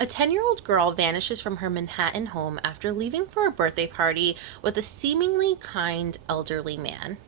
A 10-year-old girl vanishes from her Manhattan home after leaving for a birthday party with a seemingly kind elderly man.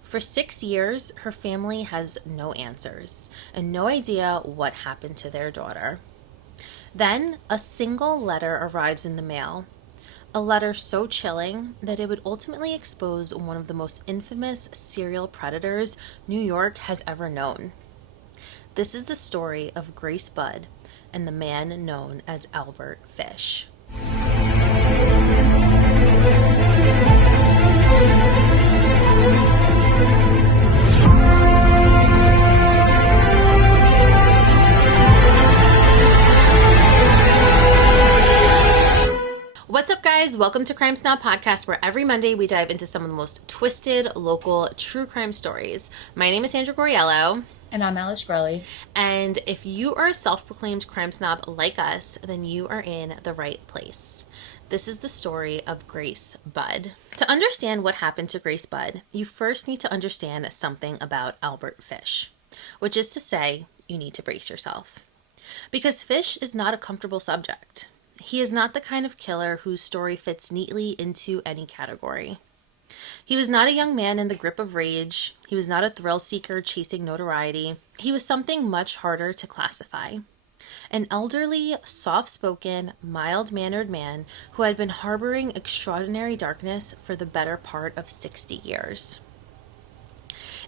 For 6 years, her family has no answers and no idea what happened to their daughter. Then, a single letter arrives in the mail. A letter so chilling that it would ultimately expose one of the most infamous serial predators New York has ever known. This is the story of Grace Budd and the man known as Albert Fish. What's up, guys? Welcome to Crime Snob Podcast, where every Monday we dive into some of the most twisted local true crime stories. My name is Sandra Goriello. And I'm Alice Grelly. And if you are a self-proclaimed crime snob like us, then you are in the right place. This is the story of Grace Budd. To understand what happened to Grace Budd, you first need to understand something about Albert Fish, which is to say, you need to brace yourself. Because Fish is not a comfortable subject. He is not the kind of killer whose story fits neatly into any category. He was not a young man in the grip of rage. He was not a thrill seeker chasing notoriety. He was something much harder to classify. An elderly, soft-spoken, mild-mannered man who had been harboring extraordinary darkness for the better part of 60 years.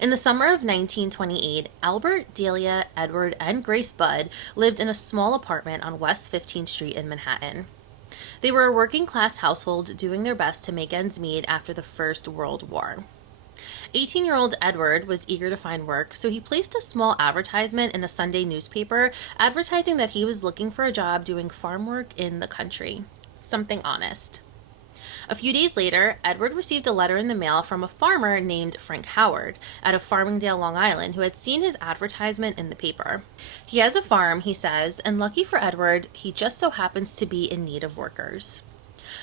In the summer of 1928, Albert, Delia, Edward, and Grace Budd lived in a small apartment on West 15th Street in Manhattan. They were a working-class household doing their best to make ends meet after the First World War. 18-year-old Edward was eager to find work, so he placed a small advertisement in a Sunday newspaper advertising that he was looking for a job doing farm work in the country. Something honest. A few days later, Edward received a letter in the mail from a farmer named Frank Howard out of Farmingdale, Long Island, who had seen his advertisement in the paper. He has a farm, he says, and lucky for Edward, he just so happens to be in need of workers.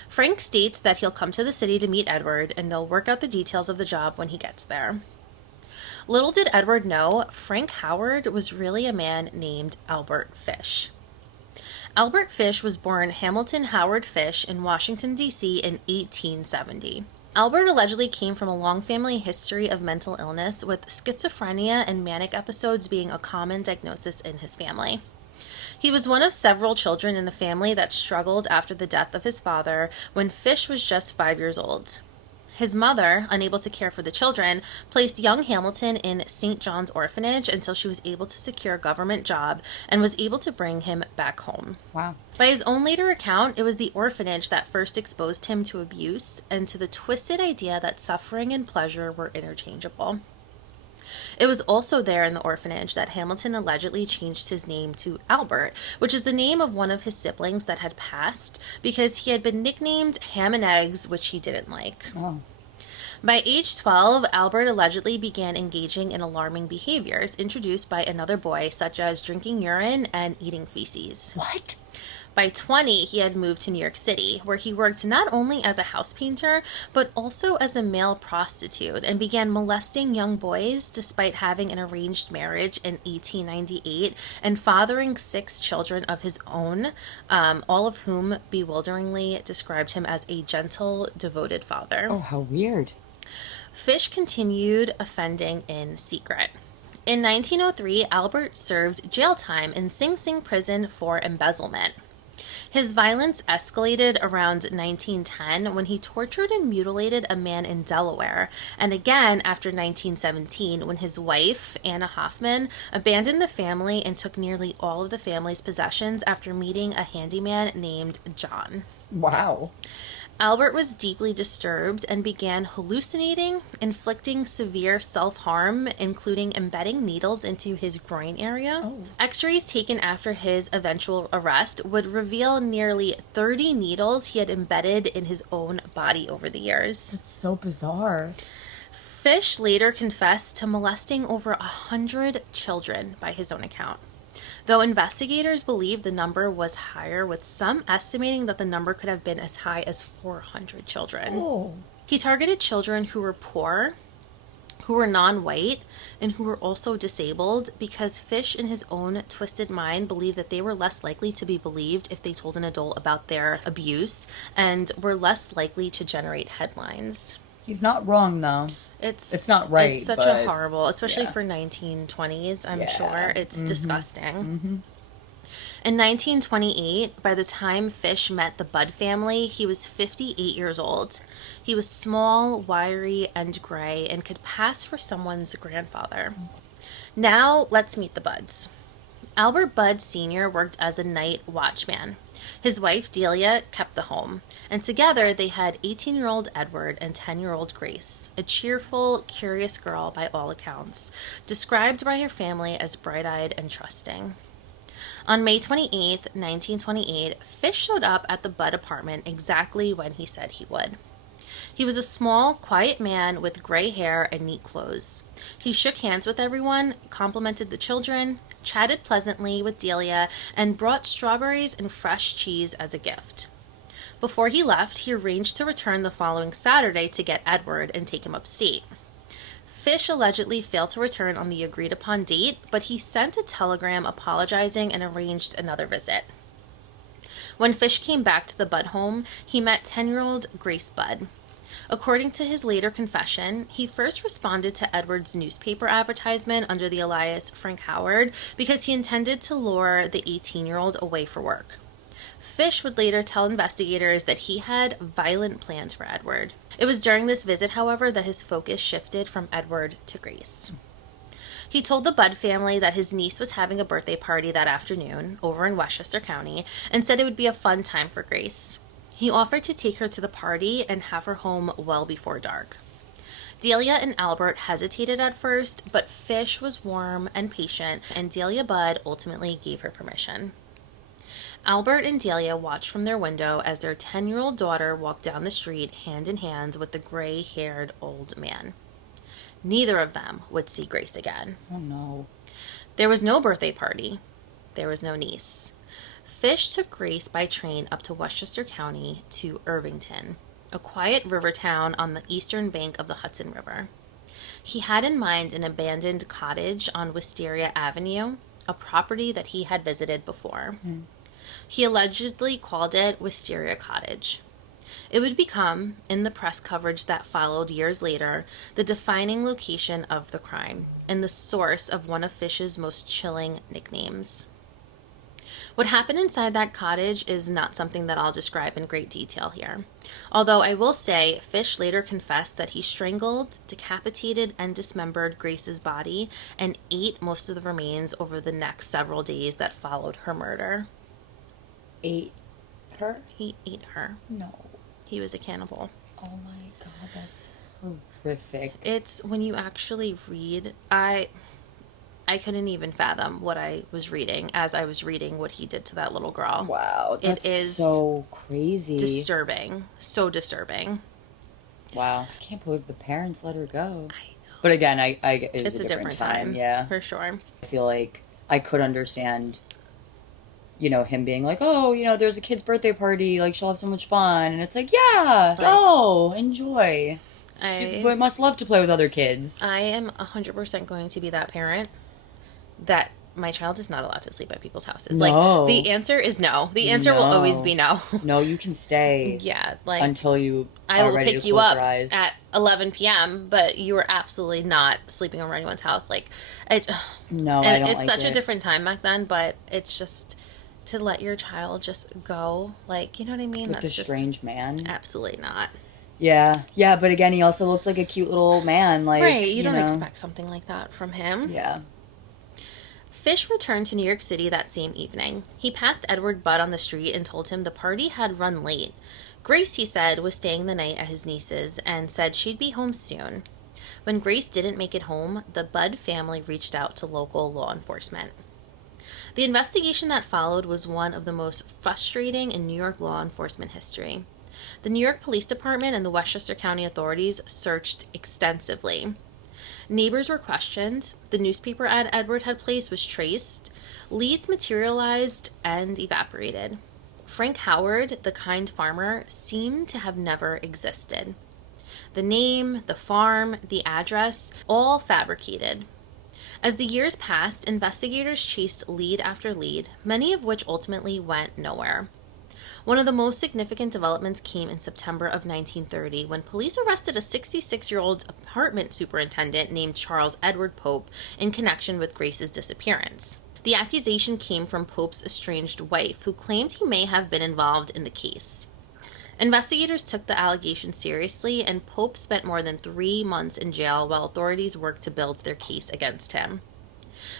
Frank states that he'll come to the city to meet Edward, and they'll work out the details of the job when he gets there. Little did Edward know, Frank Howard was really a man named Albert Fish. Albert Fish was born Hamilton Howard Fish in Washington, D.C. in 1870. Albert allegedly came from a long family history of mental illness, with schizophrenia and manic episodes being a common diagnosis in his family. He was one of several children in a family that struggled after the death of his father when Fish was just 5 years old. His mother, unable to care for the children, placed young Hamilton in St. John's Orphanage until she was able to secure a government job and was able to bring him back home. Wow. By his own later account, it was the orphanage that first exposed him to abuse and to the twisted idea that suffering and pleasure were interchangeable. It was also there in the orphanage that Hamilton allegedly changed his name to Albert, which is the name of one of his siblings that had passed because he had been nicknamed Ham and Eggs, which he didn't like. Oh. By age 12, Albert allegedly began engaging in alarming behaviors introduced by another boy, such as drinking urine and eating feces. What? By 20, he had moved to New York City, where he worked not only as a house painter, but also as a male prostitute, and began molesting young boys despite having an arranged marriage in 1898 and fathering 6 children of his own, all of whom bewilderingly described him as a gentle, devoted father. Oh, how weird. Fish continued offending in secret. In 1903, Albert served jail time in Sing Sing prison for embezzlement. His violence escalated around 1910 when he tortured and mutilated a man in Delaware, and again after 1917 when his wife, Anna Hoffman, abandoned the family and took nearly all of the family's possessions after meeting a handyman named John. Wow. Albert was deeply disturbed and began hallucinating, inflicting severe self-harm, including embedding needles into his groin area. Oh. X-rays taken after his eventual arrest would reveal nearly 30 needles he had embedded in his own body over the years. It's so bizarre. Fish later confessed to molesting over 100 children by his own account, though investigators believe the number was higher, with some estimating that the number could have been as high as 400 children. Oh. He targeted children who were poor, who were non-white and who were also disabled, because Fish, in his own twisted mind, believed that they were less likely to be believed if they told an adult about their abuse and were less likely to generate headlines. He's not wrong, though. It's not right. It's such a horrible, especially yeah. for 1920s, I'm Yeah. sure. It's disgusting. In 1928, by the time Fish met the Budd family, he was 58 years old. He was small, wiry, and gray, and could pass for someone's grandfather. Now, let's meet the Budds. Albert Budd Sr. worked as a night watchman. His wife, Delia, kept the home, and together they had 18-year-old Edward and 10-year-old Grace, a cheerful, curious girl by all accounts, described by her family as bright-eyed and trusting. On May 28th, 1928, Fish showed up at the Budd apartment exactly when he said he would. He was a small, quiet man with gray hair and neat clothes. He shook hands with everyone, complimented the children, chatted pleasantly with Delia, and brought strawberries and fresh cheese as a gift. Before he left, he arranged to return the following Saturday to get Edward and take him upstate. Fish allegedly failed to return on the agreed-upon date, but he sent a telegram apologizing and arranged another visit. When Fish came back to the Budd home, he met 10-year-old Grace Budd. According to his later confession, he first responded to Edward's newspaper advertisement under the alias Frank Howard because he intended to lure the 18-year-old away for work. Fish would later tell investigators that he had violent plans for Edward. It was during this visit, however, that his focus shifted from Edward to Grace. He told the Budd family that his niece was having a birthday party that afternoon over in Westchester County and said it would be a fun time for Grace. He offered to take her to the party and have her home well before dark. Delia and Albert hesitated at first, but Fish was warm and patient, and Delia Budd ultimately gave her permission. Albert and Delia watched from their window as their 10-year-old daughter walked down the street hand in hand with the gray-haired old man. Neither of them would see Grace again. Oh, no. There was no birthday party. There was no niece. Fish took Grace by train up to Westchester County to Irvington, a quiet river town on the eastern bank of the Hudson River. He had in mind an abandoned cottage on Wisteria Avenue, a property that he had visited before. He allegedly called it Wisteria Cottage. It would become, in the press coverage that followed years later, the defining location of the crime and the source of one of Fish's most chilling nicknames. What happened inside that cottage is not something that I'll describe in great detail here. Although I will say, Fish later confessed that he strangled, decapitated, and dismembered Grace's body and ate most of the remains over the next several days that followed her murder. Ate her? He ate her. No. He was a cannibal. Oh my god, that's horrific. It's when you actually read, I couldn't even fathom what I was reading as I was reading what he did to that little girl. Wow, that's it is so crazy. Disturbing. So disturbing. Wow. I can't believe the parents let her go. I know. But again, it's a different time. Yeah. For sure. I feel like I could understand, him being like, oh, there's a kid's birthday party, like, she'll have so much fun. And it's like, yeah, go, enjoy. She must love to play with other kids. I am 100% going to be that parent that my child is not allowed to sleep at people's houses. No. Like, the answer is no. The answer will always be no. No, you can stay. Yeah, like, until you I will ready pick to you close up your eyes. at 11 p.m., but you are absolutely not sleeping over anyone's house. Like, no, I don't it's like such it. a different time back then, but it's just to let your child just go, like, you know what I mean? With That's a strange man. Absolutely not. Yeah, but again, he also looked like a cute little man. Like, right, you don't expect something like that from him. Yeah. Fish returned to New York City that same evening. He passed Edward Budd on the street and told him the party had run late. Grace, he said, was staying the night at his niece's and said she'd be home soon. When Grace didn't make it home, the Budd family reached out to local law enforcement. The investigation that followed was one of the most frustrating in New York law enforcement history. The New York Police Department and the Westchester County authorities searched extensively. Neighbors were questioned, the newspaper ad Edward had placed was traced, leads materialized and evaporated. Frank Howard, the kind farmer, seemed to have never existed. The name, the farm, the address, all fabricated. As the years passed, investigators chased lead after lead, many of which ultimately went nowhere. One of the most significant developments came in September of 1930 when police arrested a 66-year-old apartment superintendent named Charles Edward Pope in connection with Grace's disappearance. The accusation came from Pope's estranged wife, who claimed he may have been involved in the case. Investigators took the allegation seriously, and Pope spent more than 3 months in jail while authorities worked to build their case against him.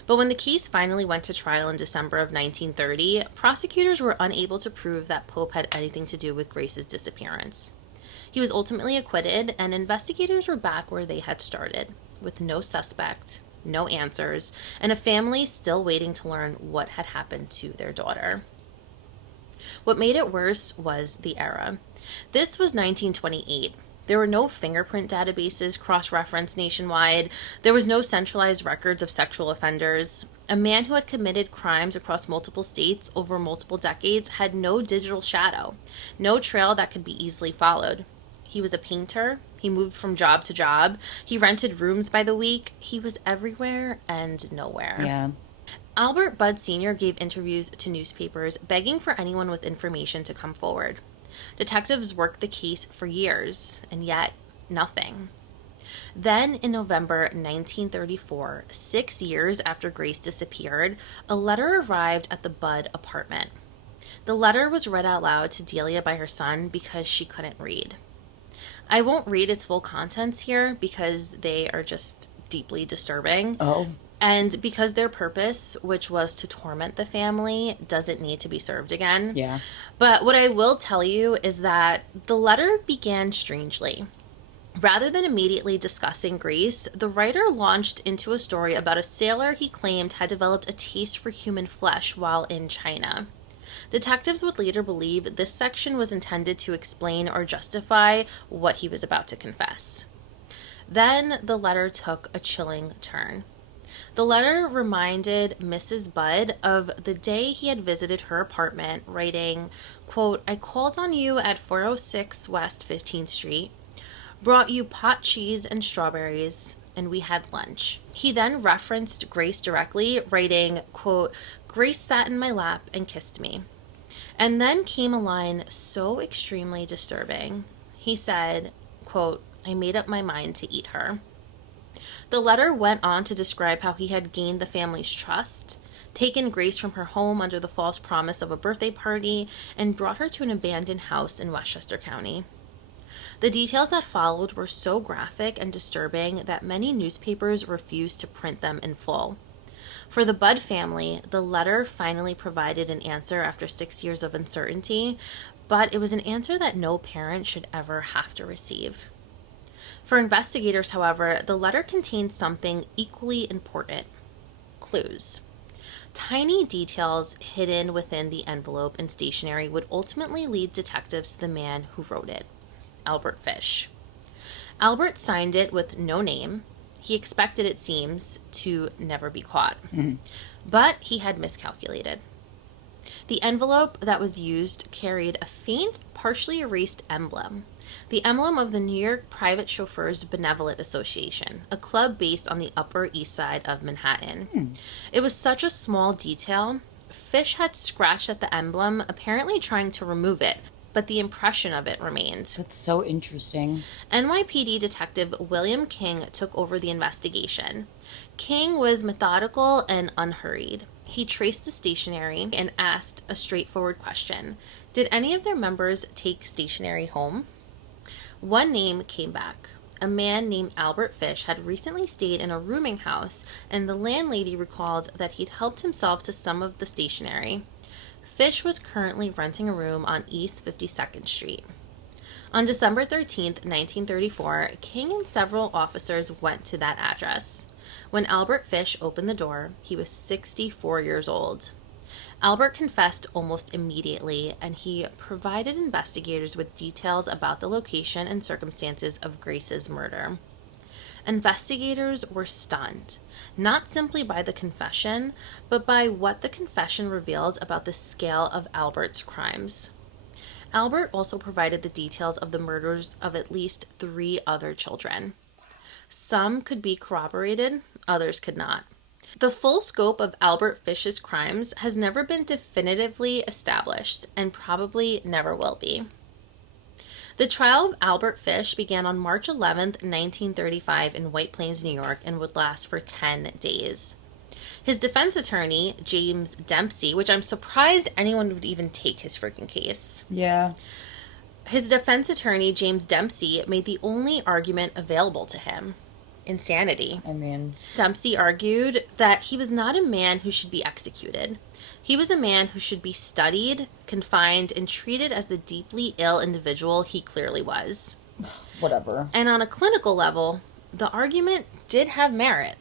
But when the case finally went to trial in December of 1930, prosecutors were unable to prove that Pope had anything to do with Grace's disappearance. He was ultimately acquitted, and investigators were back where they had started, with no suspect, no answers, and a family still waiting to learn what had happened to their daughter. What made it worse was the era. This was 1928. There were no fingerprint databases cross-referenced nationwide. There was no centralized records of sexual offenders. A man who had committed crimes across multiple states over multiple decades had no digital shadow, no trail that could be easily followed. He was a painter. He moved from job to job. He rented rooms by the week. He was everywhere and nowhere. Yeah. Albert Budd Sr. gave interviews to newspapers, begging for anyone with information to come forward. Detectives worked the case for years, and yet nothing. Then, in November 1934, 6 years after Grace disappeared, a letter arrived at the Budd apartment. The letter was read out loud to Delia by her son because she couldn't read. I won't read its full contents here because they are just deeply disturbing. Oh. And because their purpose, which was to torment the family, doesn't need to be served again. Yeah. But what I will tell you is that the letter began strangely. Rather than immediately discussing Grace, the writer launched into a story about a sailor he claimed had developed a taste for human flesh while in China. Detectives would later believe this section was intended to explain or justify what he was about to confess. Then the letter took a chilling turn. The letter reminded Mrs. Budd of the day he had visited her apartment, writing, quote, "I called on you at 406 West 15th Street, brought you pot cheese and strawberries, and we had lunch." He then referenced Grace directly, writing, quote, "Grace sat in my lap and kissed me." And then came a line so extremely disturbing. He said, quote, "I made up my mind to eat her." The letter went on to describe how he had gained the family's trust, taken Grace from her home under the false promise of a birthday party, and brought her to an abandoned house in Westchester County. The details that followed were so graphic and disturbing that many newspapers refused to print them in full. For the Budd family, the letter finally provided an answer after 6 years of uncertainty, but it was an answer that no parent should ever have to receive. For investigators, however, the letter contained something equally important: clues. Tiny details hidden within the envelope and stationery would ultimately lead detectives to the man who wrote it, Albert Fish. Albert signed it with no name. He expected, it seems, to never be caught. Mm-hmm. But he had miscalculated. The envelope that was used carried a faint, partially erased emblem. The emblem of the New York Private Chauffeurs Benevolent Association, a club based on the Upper East Side of Manhattan. It was such a small detail. Fish had scratched at the emblem, apparently trying to remove it, but the impression of it remained. That's so interesting. NYPD Detective William King took over the investigation. King was methodical and unhurried. He traced the stationery and asked a straightforward question. Did any of their members take stationery home? One name came back. A man named Albert Fish had recently stayed in a rooming house, and the landlady recalled that he'd helped himself to some of the stationery. Fish was currently renting a room on East 52nd Street. On December 13th, 1934, King and several officers went to that address. When Albert Fish opened the door, he was 64 years old. Albert confessed almost immediately, and he provided investigators with details about the location and circumstances of Grace's murder. Investigators were stunned, not simply by the confession, but by what the confession revealed about the scale of Albert's crimes. Albert also provided the details of the murders of at least 3 other children. Some could be corroborated, others could not. The full scope of Albert Fish's crimes has never been definitively established and probably never will be. The trial of Albert Fish began on March 11th, 1935 in White Plains, New York, and would last for 10 days. His defense attorney, James Dempsey, which I'm surprised anyone would even take his freaking case. Yeah. His defense attorney, James Dempsey, made the only argument available to him. Insanity. I mean, Dempsey argued that he was not a man who should be executed. He was a man who should be studied, confined, and treated as the deeply ill individual he clearly was. Whatever. And on a clinical level, the argument did have merit.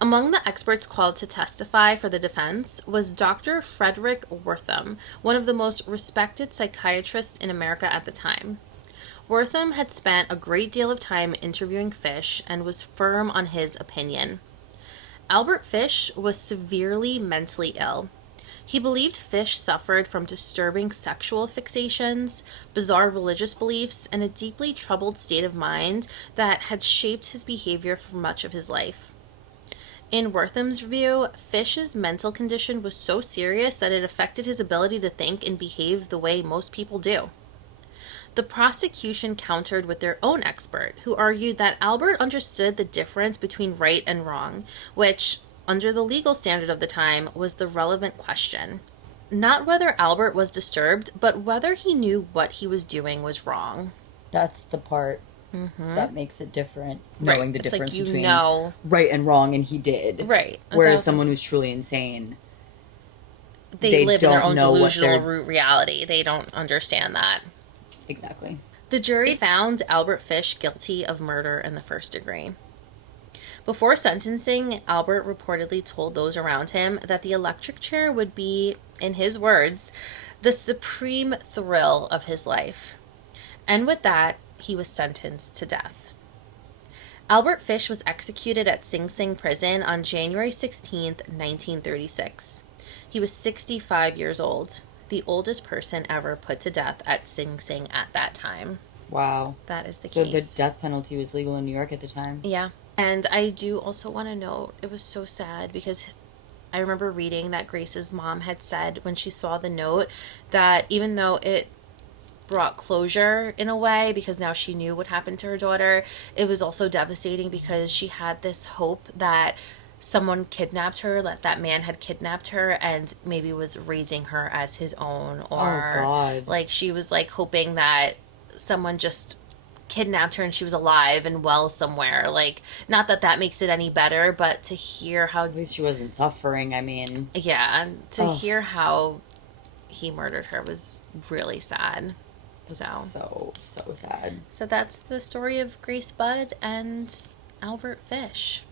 Among the experts called to testify for the defense was Dr. Frederick Wortham, one of the most respected psychiatrists in America at the time. Wortham had spent a great deal of time interviewing Fish and was firm on his opinion. Albert Fish was severely mentally ill. He believed Fish suffered from disturbing sexual fixations, bizarre religious beliefs, and a deeply troubled state of mind that had shaped his behavior for much of his life. In Wortham's view, Fish's mental condition was so serious that it affected his ability to think and behave the way most people do. The prosecution countered with their own expert, who argued that Albert understood the difference between right and wrong, which, under the legal standard of the time, was the relevant question. Not whether Albert was disturbed, but whether he knew what he was doing was wrong. That's the part that makes it different. Knowing the It's difference like between right and wrong, and he did. Right. Whereas someone who's truly insane, they live in their own delusional reality. They don't understand that. Exactly. The jury found Albert Fish guilty of murder in the first degree. Before sentencing, Albert reportedly told those around him that the electric chair would be, in his words, the supreme thrill of his life. And with that, he was sentenced to death. Albert Fish was executed at Sing Sing Prison on January 16th, 1936. He was 65 years old, the oldest person ever put to death at Sing Sing at that time. Wow. That is the case. So the death penalty was legal in New York at the time? Yeah. And I do also want to note, it was so sad because I remember reading that Grace's mom had said when she saw the note that even though it brought closure in a way because now she knew what happened to her daughter, it was also devastating because she had this hope that someone kidnapped her, that man had kidnapped her and maybe was raising her as his own, or like she was like hoping that someone just kidnapped her and she was alive and well somewhere. Like, not that that makes it any better, but to hear how at least she wasn't suffering. I mean, yeah, to hear how he murdered her was really sad. So sad. So that's the story of Grace Budd and Albert Fish.